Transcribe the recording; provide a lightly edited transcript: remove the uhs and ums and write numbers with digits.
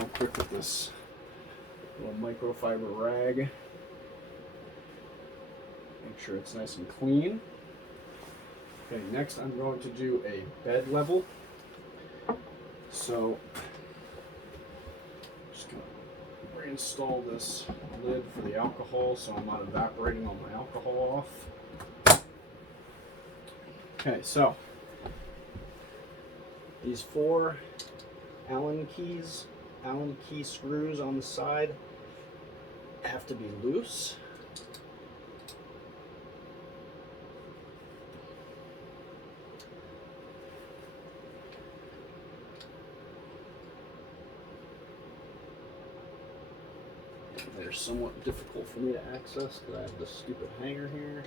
real quick with this little microfiber rag. Make sure it's nice and clean. Okay, next I'm going to do a bed level. So, just going to reinstall this lid for the alcohol so I'm not evaporating all my alcohol off. Okay, so these 4 Allen key screws on the side have to be loose. They're somewhat difficult for me to access because I have this stupid hanger here.